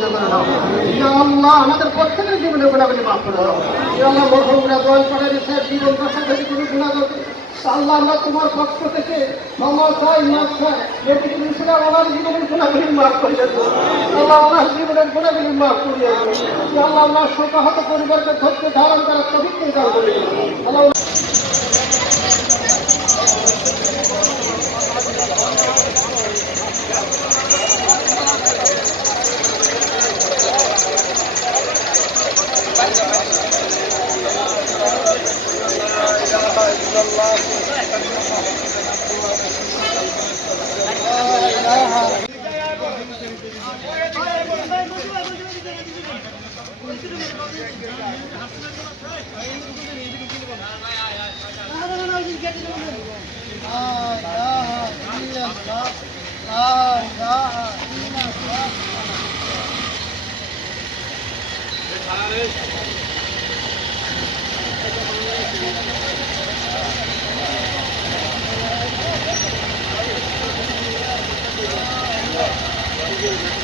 মঞ্জুর করে নাও। ইয়া আল্লাহ আমাদের প্রত্যেকের জীবনে গুনাহগুলি মাফ করে দাও। ইয়া আল্লাহ মরহুমরা দোয়া করে রিসার্চ জীবন দশা থেকে কোনো গুনাহ করতে আল্লাহ আমরা তোমার পক্ষ থেকে ক্ষমা চাই, মাফ চাই। নবীর ইসলাম আমার জীবনের গুনাহগুলি মাফ করে দেবো। আল্লাহ আমার জীবনের গুনাহগুলি মাফ করিয়ে দেবো। ইয়া আল্লাহ আমার শোকাহত পরিবারকে ধৈর্য ধারণ করার তৌফিক দান করে আল্লাহ। Thank you.